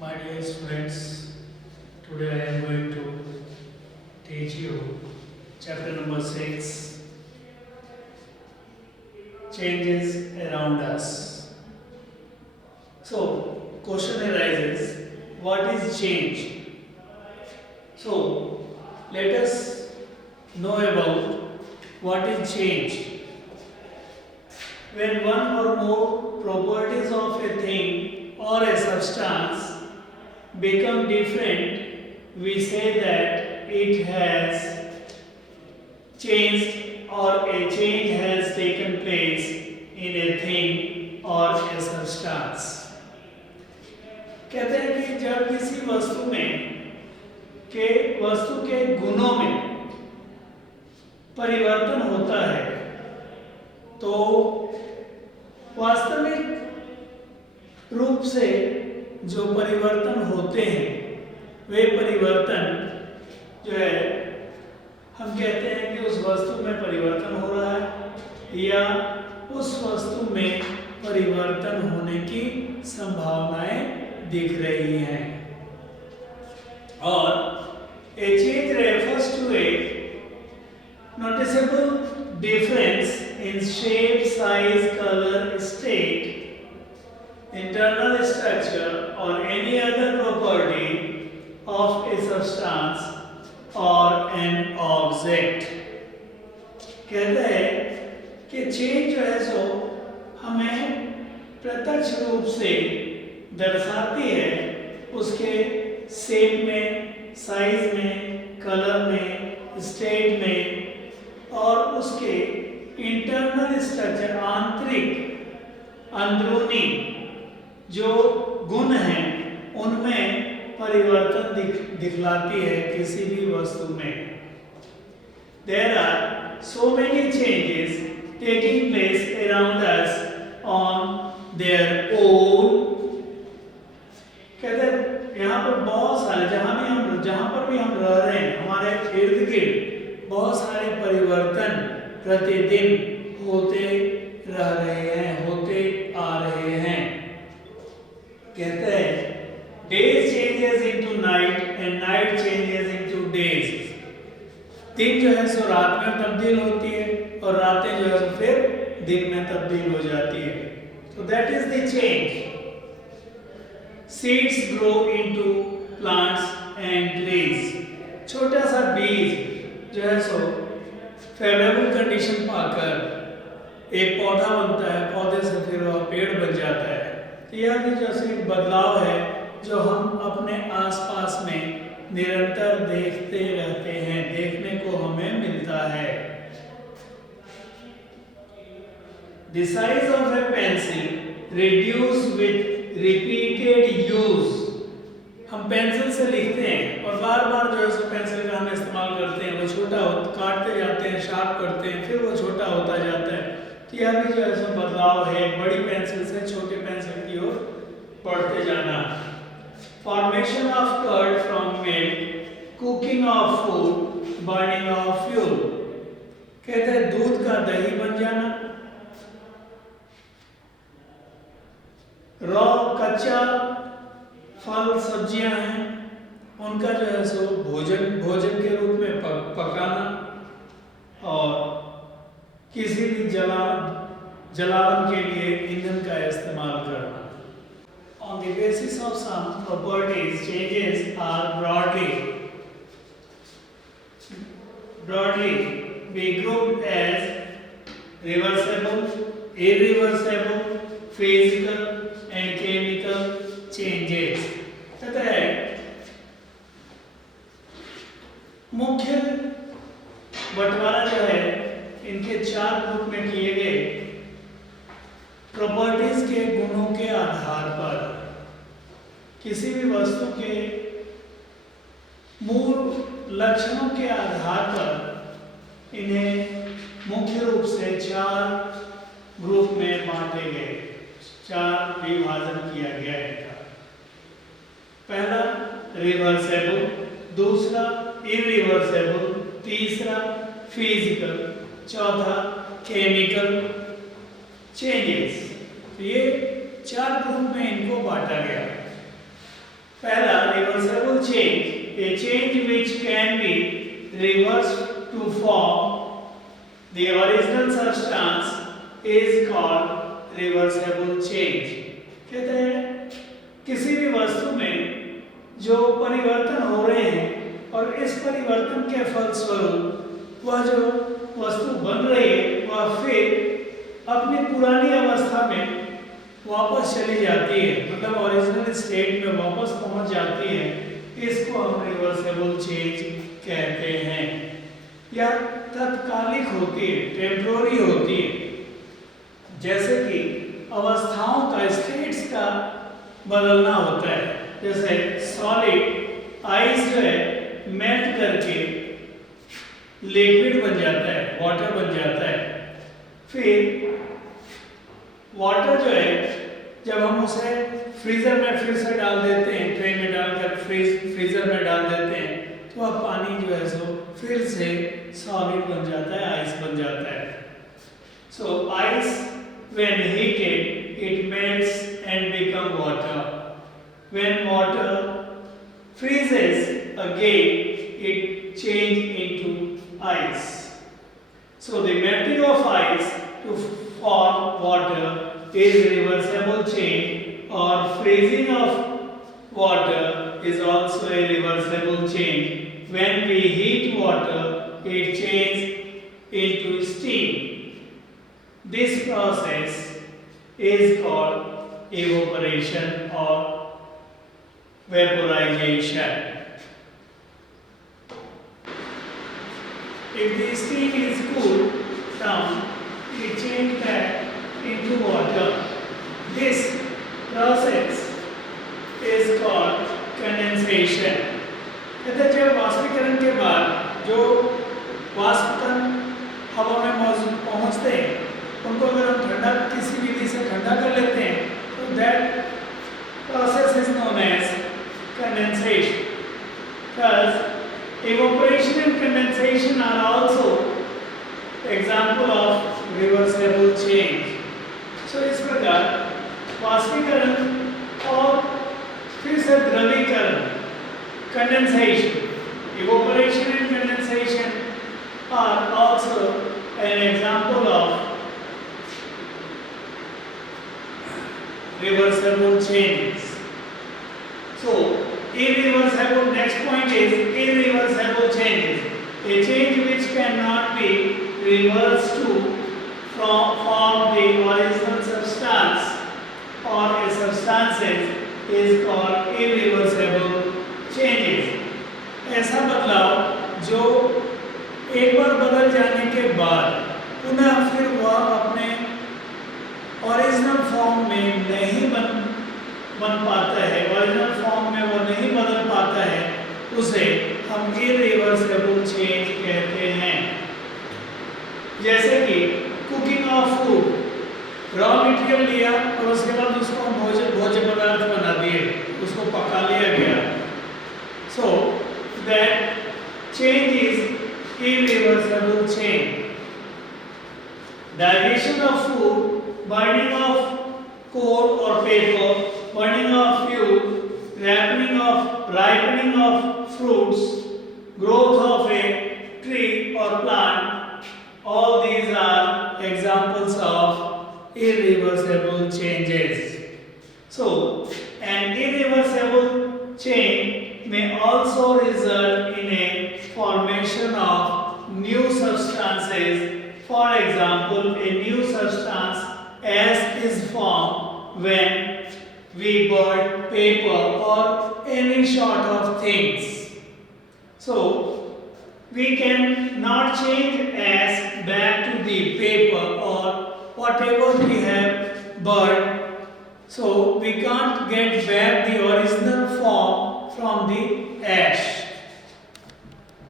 My dear students, today I am going to teach you chapter number 6, changes around us. So, question arises, what is change? So, let us know about what is change. When one or more properties of a thing or a substance become different, we say that it has changed or a change has taken place in a thing or a substance. कहते हैं कि जब किसी वस्तु के गुणों में परिवर्तन होता है तो वास्तविक रूप से जो परिवर्तन होते हैं वे परिवर्तन जो है हम कहते हैं कि उस वस्तु में परिवर्तन हो रहा है या उस वस्तु में परिवर्तन होने की संभावनाएं दिख रही हैं। और a change refers to a noticeable difference in shape, size, color, state, internal structure or any other property of a substance or an object. कहते हैं कि चेंज जो है सो हमें प्रत्यक्ष रूप से दर्शाती है उसके शेप में, साइज में, कलर में, स्टेट में और उसके इंटरनल स्ट्रक्चर आंतरिक अंदरूनी जो गुण हैं उनमें परिवर्तन दिखलाती है किसी भी वस्तु में। There are so many changes taking place around us on their own. कहते हैं यहाँ पर बहुत सारे जहाँ पर भी हम रह रहे हैं हमारे इर्द गिर्द बहुत सारे परिवर्तन प्रतिदिन होते रह रहे हैं, होते आ रहे हैं। कहते हैं days changes into night and night changes into days. दिन जो है सो रात में तब्दील होती है और रातें जो है सो फिर दिन में तब्दील हो जाती है। So that is the change. Seeds grow into plants and trees. छोटा सा बीज जो है सो फेवरेबल कंडीशन पाकर एक पौधा बनता है, पौधे से फिर वह पेड़ बन जाता है। तो यह भी जो सिर्फ बदलाव है जो हम अपने आसपास में निरंतर देखते रहते हैं, देखने को हमें मिलता है। The size of a pencil reduce with repeated use. हम पेंसिल से लिखते हैं और बार बार जो है उस पेंसिल का हम इस्तेमाल करते हैं, वो छोटा काटते जाते हैं, शार्प करते हैं, फिर वो छोटा होता जाता है। तो यह भी जो है सो बदलाव है, बड़ी पेंसिल से छोटे पेंसिल की ओर बढ़ते जाना। Formation of curd from milk, cooking of food, burning of fuel. कहते हैं दूध का दही बन जाना, रॉ कच्चा फल सब्जियां हैं उनका जो है सो भोजन के रूप में पकाना और किसी भी जलावन के लिए ईंधन का इस्तेमाल करना। On the basis of some properties, changes are broadly be grouped as reversible, irreversible, physical and chemical changes. कहता है मुख्य बंटवारा जो है इनके 4 ग्रुप में किए गए प्रॉपर्टीज के गुणों के आधार पर किसी भी वस्तु के मूल लक्षणों के आधार पर इन्हें मुख्य रूप से 4 ग्रुप में बांटे गए, 4 विभाजन किया गया है। पहला रिवर्सेबल, दूसरा इरिवर्सेबल, तीसरा फिजिकल, चौथा केमिकल चेंजेस। तो ये 4 ग्रुप में इनको बांटा गया। पहला reversible change, a change which can be reversed to form the original substance is called reversible change. कहते हैं किसी भी वस्तु में जो परिवर्तन हो रहे हैं और इस परिवर्तन के फलस्वरूप वह जो वस्तु बन रही है वह फिर अपनी पुरानी अवस्था में वापस चली जाती है, मतलब ओरिजिनल स्टेट में वापस पहुंच जाती है, इसको हम रिवर्सेबल चेंज कहते हैं। यह तत्कालिक होती है, टेम्पोररी होती है। जैसे कि अवस्थाओं का, स्टेट्स का बदलना होता है। जैसे सॉलिड आइस जो है मेल्ट करके लिक्विड बन जाता है, वाटर बन जाता है। फिर वाटर जो है जब हम उसे फ्रीजर में फिर से डाल देते हैं, ट्रे में डालकर फ्रीजर में डाल देते हैं, तो वह पानी जो है सो फिर से सॉलिड बन जाता है, आइस बन जाता है। So ice when heated it melts and become water. When water freezes again it change into ice. So the melting of ice to form water is reversible change, or freezing of water is also a reversible change. When we heat water, it changes into steam. This process is called evaporation or vaporization. If the steam is cooled down, it changes back into water. This process is called condensation. कहते हैं जब वाष्पीकरण के बाद जो वाष्पकण हवा में पहुंचते हैं उनको अगर हम ठंडा किसी विधि से ठंडा कर लेते हैं तो that process is known as condensation. Thus, evaporation and condensation are also example of reversible change. So इस प्रकार वाष्पीकरण और फिर से द्रवीकरण, condensation, evaporation and condensation are also an example of reversible changes. So, irreversible, next point is irreversible changes. A change which cannot be reversed to form the original substance or a substances is called irreversible changes. ऐसा बदलाव जो एक बार बदल जाने के बाद पुनः फिर वह अपने ओरिजिनल फॉर्म में नहीं बन पाता है, ओरिजिनल फॉर्म में वो नहीं बदल पाता है, उसे हम इरिवर्सिबल चेंज कहते हैं। जैसे कि cooking of food, raw material लिया और उसके बाद उसको हम भोज्य पदार्थ बना दिए, उसको पका लिया गया, so that change is irreversible change. Digestion of food, burning of coal or paper, burning of fuel, ripening of fruits, growth of a tree or plant, all these are examples of irreversible changes. So, an irreversible change may also result in a formation of new substances. For example, a new substance S is formed when we burn paper or any sort of things. So, we can not change S back to the paper or whatever we have burned. So, we can't get back the original form from the ash.